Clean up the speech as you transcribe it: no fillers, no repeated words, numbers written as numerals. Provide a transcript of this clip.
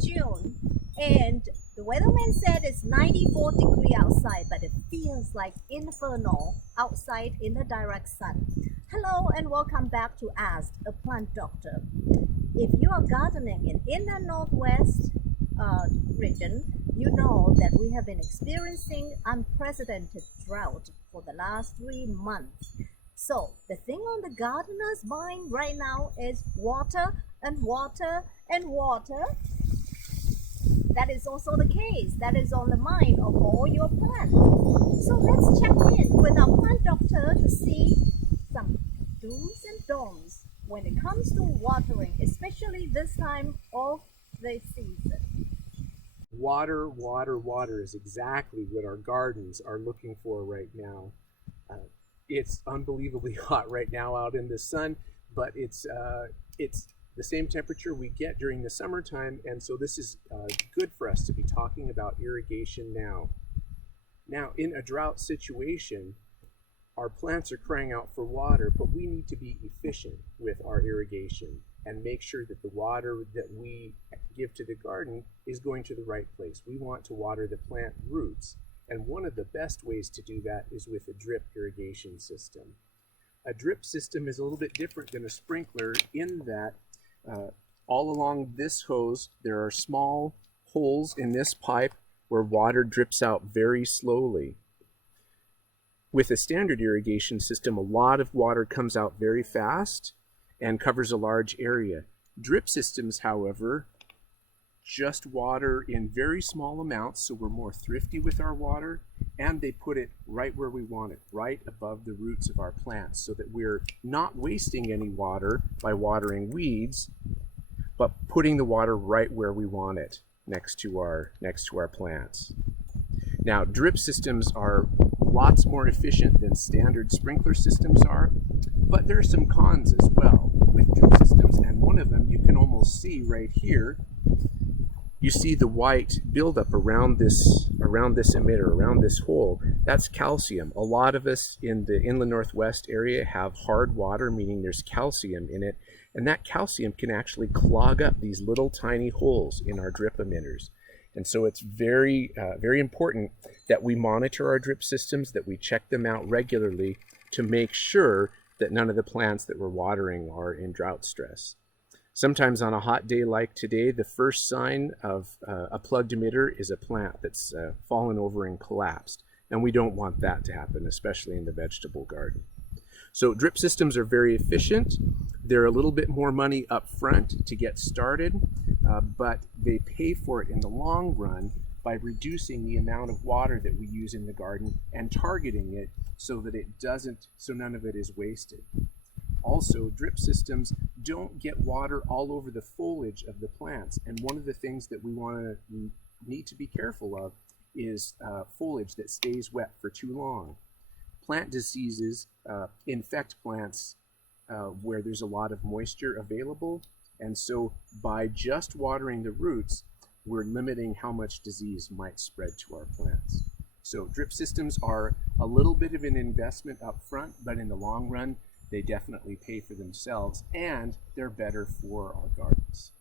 June, and the weatherman said it's 94 degrees outside, but it feels like inferno outside in the direct sun. Hello and welcome back to Ask a Plant Doctor. If you are gardening in the Northwest region, you know that we have been experiencing unprecedented drought for the last 3 months. So the thing on the gardener's mind right now is water and water and water. That is also the case. That is on the mind of all your plants. So let's check in with our plant doctor to see some do's and don'ts when it comes to watering, especially this time of the season. Water, water, water is exactly what our gardens are looking for right now. It's unbelievably hot right now out in the sun, but it's the same temperature we get during the summertime, and so this is good for us to be talking about irrigation now. Now, in a drought situation, our plants are crying out for water, but we need to be efficient with our irrigation and make sure that the water that we give to the garden is going to the right place. We want to water the plant roots, and one of the best ways to do that is with a drip irrigation system. A drip system is a little bit different than a sprinkler in that all along this hose there are small holes in this pipe where water drips out very slowly. With a standard irrigation system, a lot of water comes out very fast and covers a large area. Drip systems, however, just water in very small amounts, so we're more thrifty with our water, and they put it right where we want it, right above the roots of our plants, so that we're not wasting any water by watering weeds, but putting the water right where we want it, next to our plants. Now, drip systems are lots more efficient than standard sprinkler systems are, but there are some cons as well with drip systems, and one of them you can almost see right here. You see the white buildup around this emitter, around this hole. That's calcium. A lot of us in the inland Northwest area have hard water, meaning there's calcium in it, and that calcium can actually clog up these little tiny holes in our drip emitters. And so it's very important that we monitor our drip systems, that we check them out regularly to make sure that none of the plants that we're watering are in drought stress. Sometimes on a hot day like today, the first sign of a plugged emitter is a plant that's fallen over and collapsed. And we don't want that to happen, especially in the vegetable garden. So drip systems are very efficient. They're a little bit more money up front to get started, but they pay for it in the long run by reducing the amount of water that we use in the garden and targeting it so none of it is wasted. Also, drip systems don't get water all over the foliage of the plants, and one of the things that we need to be careful of is foliage that stays wet for too long. Plant diseases infect plants where there's a lot of moisture available, and so by just watering the roots, we're limiting how much disease might spread to our plants. So drip systems are a little bit of an investment up front, but in the long run, they definitely pay for themselves, and they're better for our gardens.